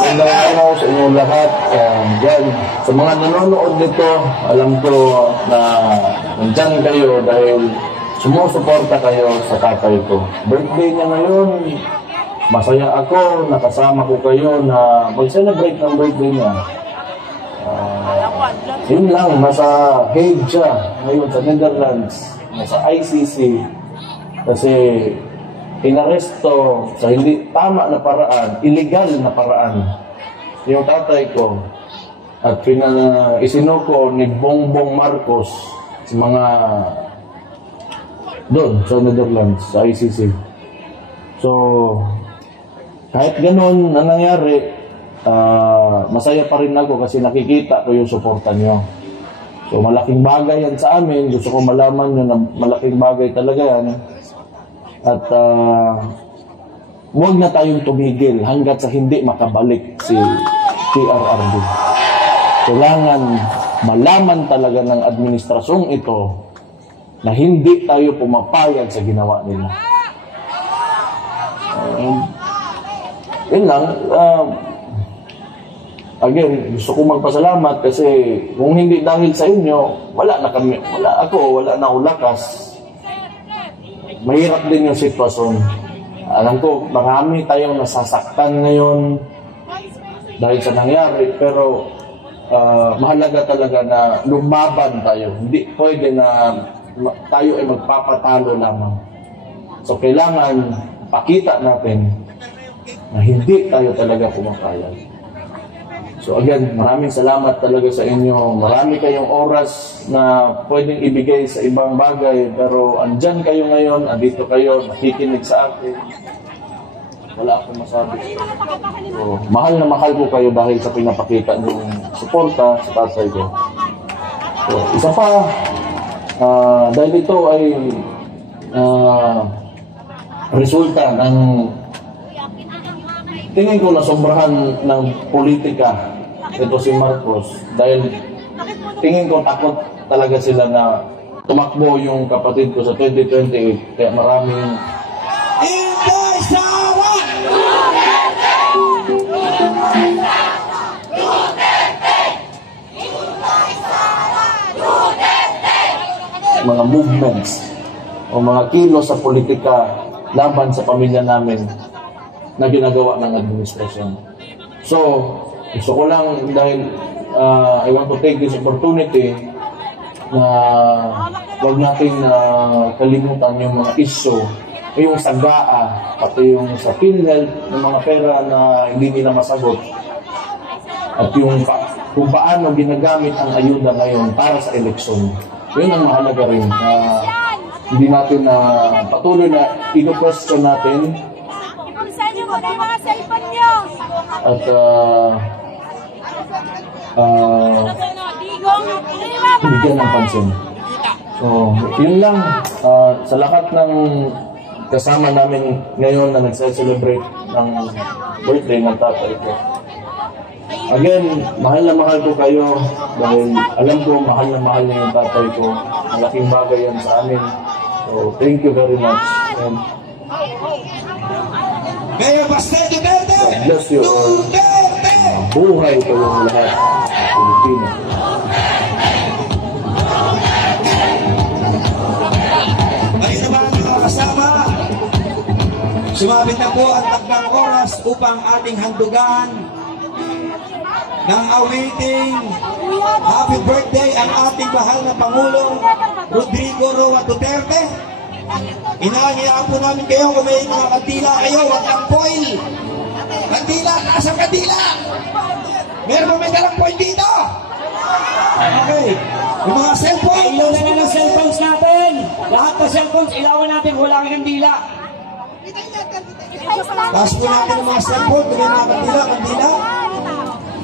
Magandang araw sa inyong lahat. Yan, sa mga nanonood nito, alam ko na nandyan kayo dahil sumusuporta kayo sa tatay ko. Birthday niya ngayon, masaya ako, nakasama ko kayo na mag-celebrate ng birthday niya. Yun lang, nasa Hague siya ngayon sa Netherlands, nasa ICC, kasi inaresto sa hindi tama na paraan, illegal na paraan, yung tatay ko at isinuko ni Bongbong Marcos sa mga doon sa Netherlands, sa ICC. So, kahit ganun na nangyari, masaya pa rin ako kasi nakikita ko yung suporta nyo. So, malaking bagay yan sa amin. Gusto ko malaman nyo na malaking bagay talaga yan. At huwag na tayong tumigil hanggat sa hindi makabalik si PRRD. Kailangan malaman talaga ng administrasyong ito na hindi tayo pumapayag sa ginawa nila. Yun lang. Again, gusto ko magpasalamat kasi kung hindi dahil sa inyo, wala na ako lakas. Mahirap din yung sitwasyon. Alam ko, marami tayong nasasaktan ngayon dahil sa nangyari, pero mahalaga talaga na lumaban tayo. Hindi pwede na tayo ay magpapatalo lamang. So, kailangan pakita natin na hindi tayo talaga pumapayag. So again, maraming salamat talaga sa inyo. Marami kayong oras na pwedeng ibigay sa ibang bagay, pero andyan kayo ngayon, andito kayo, nakikinig sa akin. Wala akong masabi. So, mahal na mahal ko kayo dahil sa pinapakita ng suporta sa tatay ko. So, isa pa, dahil ito ay resulta ng tingin ko na sobrahan ng politika ito si Marcos dahil tingin ko takot talaga sila na tumakbo yung kapatid ko sa 2028 kaya maraming mga movements o mga kilos sa politika laban sa pamilya namin na ginagawa ng administrasyon. So, gusto ko lang dahil I want to take this opportunity na wag natin kalimutan yung mga issue, yung sagaa, pati yung sa PhilHealth, ng mga pera na hindi nila masagot. At yung kung paano ginagamit ang ayuda ngayon para sa eleksyon. Yun ang mahalaga rin. Hindi natin patuloy na ino-question natin at bigyan ng pansin. So, yun lang. Sa lahat ng kasama namin ngayon na nagse-celebrate ng birthday ng tatay ko. Again, mahal na mahal ko kayo dahil alam ko mahal na mahal niyo yung tatay ko. Malaking bagay yan sa amin. So, thank you very much. And Mayor Pastor Duterte! God bless you all. Buhay kayong lahat sa Pilipinas. Ngayon naman mga kasama, sumabit na po ang takdang oras upang ating handugan ng awaiting happy birthday ang ating mahal na Pangulong Rodrigo Roa Duterte. Inaangilaan po namin kayo kung may mga kandila kayo, wag ang foil. Kandila, nasa kandila? Meron mo may dalang foil dito? Okay. Yung mga cellphone. Ilaw na lang ang cellphones natin. Lahat ng cellphones, ilawan natin, wala kang kandila. Taas po natin ang mga cellphone, may mga kandila.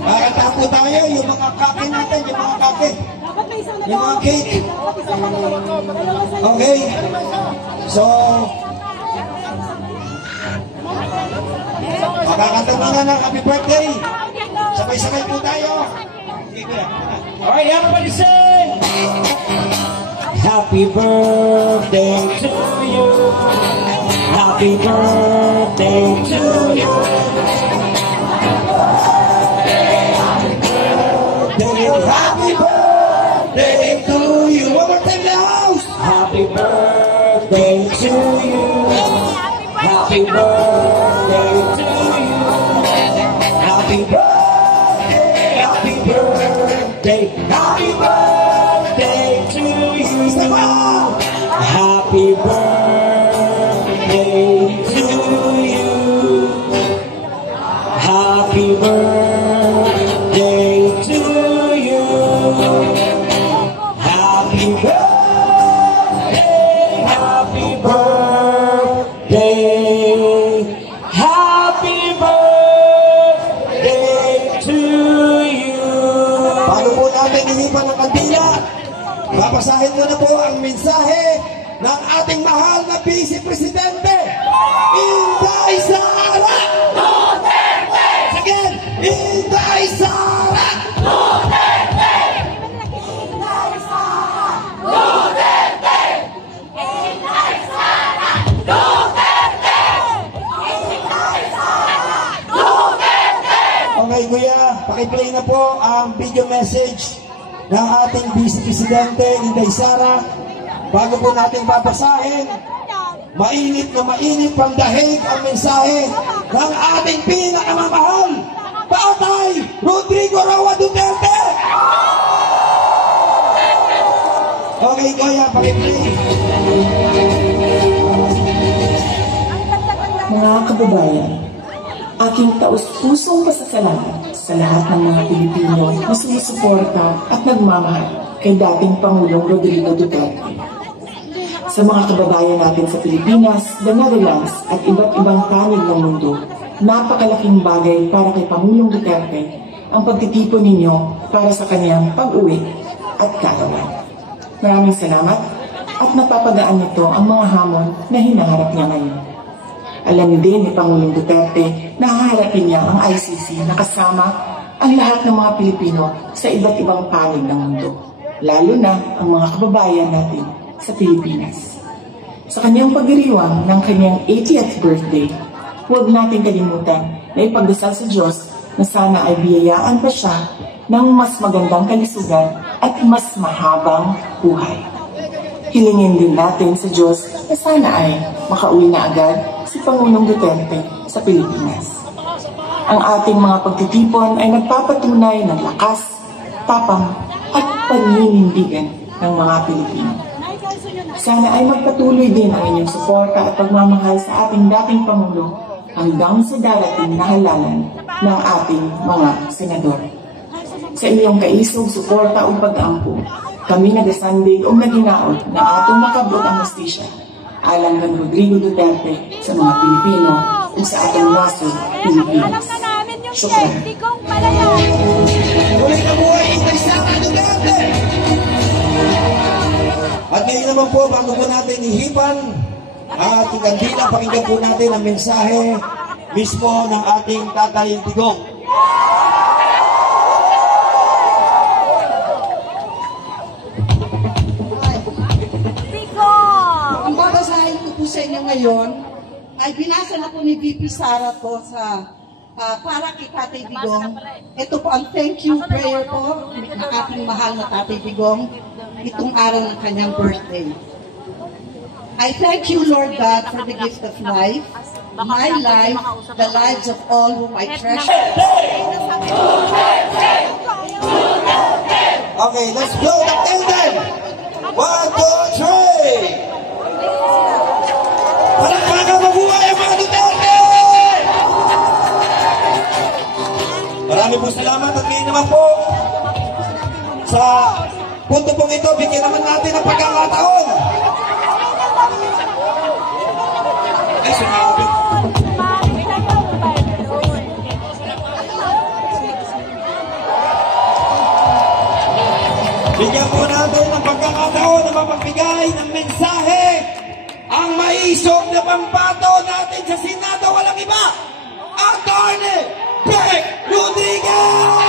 Kakanta po tayo, yung mga kake natin, yung mga kake. Yung mga cake. Okay. So, makakanta muna ng happy birthday. Sabay-sabay po tayo. Alright, everybody sing! Happy birthday to you. Happy birthday to you. Happy birthday to you. One more time, the house. Happy birthday to you. Happy birthday to you. Happy birthday, happy birthday, happy birthday to you. Happy birthday to you. Happy birthday to you. Happy birthday, happy birthday, happy birthday to you. Bago po natin inipan ng kandila, babasahin ko na po ang mensahe ng ating mahal na Vice Presidente, Inday Sara Duterte! Again, Inday Sara Duterte! Inday Sara Duterte! Inday Sara Duterte! Inday Sara Duterte! Okay, kuya, pakiplay na po ang video message ng ating Vice Presidente, Inday Sara. Bago po natin babasahin, mainit na mainit pang dahig ang mensahe ng ating pinakamamahal, Tatay Rodrigo Roa Duterte! Okay, kuya, pakiplay. Mga kababayan, aking taus-pusong pasasalamat sa lahat ng mga Pilipino na sumusuporta at nagmamahal kay dating Pangulong Rodrigo Duterte. Sa mga kababayan natin sa Pilipinas, the Netherlands at iba't ibang panig ng mundo, napakalaking bagay para kay Pangulong Duterte ang pagtitipon ninyo para sa kanyang pag-uwi at kaarawan. Maraming salamat at napapagaan nito ang mga hamon na hinaharap niya ngayon. Alam din ni Pangulong Duterte na haharapin niya ang ICC na kasama ang lahat ng mga Pilipino sa iba't ibang panig ng mundo, lalo na ang mga kababayan natin sa Pilipinas. Sa kanyang pagdiriwang ng kanyang 80th birthday, huwag natin kalimutan na ipagdasal sa Diyos na sana ay biyayaan pa siya ng mas magandang kalusugan at mas mahabang buhay. Hilingin din natin sa Diyos na sana ay makauwi na agad si Pangulong Duterte sa Pilipinas. Ang ating mga pagtitipon ay nagpapatunay ng lakas, tapang at paninindigan ng mga Pilipino. Sana ay magpatuloy din ang inyong suporta at pagmamahal sa ating dating Pangulo hanggang sa darating na halalan ng ating mga senador. Sa inyong kaisog, suporta o pag-ampo, kami nagasandig o naginaot na atong makabot ang hustisya alang kang Rodrigo Duterte sa mga Pilipino o sa atong nasod Pilipinas. Syukran. Ulit na buhay, Inday Sara Duterte! At ngayon naman po, bago po natin ihipan at ikandila, pakinggan po natin ang mensahe mismo ng ating Tatay Digong. Ang babasahin ko po sa inyo ngayon ay binasa na po ni VP Sara po sa para kay Tatay Digong. Ito po ang thank you prayer po ng ating mahal na Tatay Digong itong araw ng kanyang birthday. I thank you, Lord God, for the gift of life, my life, the lives of all whom I treasure. Okay, let's go. Attendant! 1, 2, 3! Palakpakan mabuhay ang mga Duterte! Marami po salamat at ngayon naman po sa punto pong ito, bigyan naman natin ang pagkakataon. Ay, sumabi. Bigyan po natin ang pagkakataon na mapagbigay ng mensahe ang maisog na pambato natin sa Senado, walang iba, Atty. Bek Rodriguez!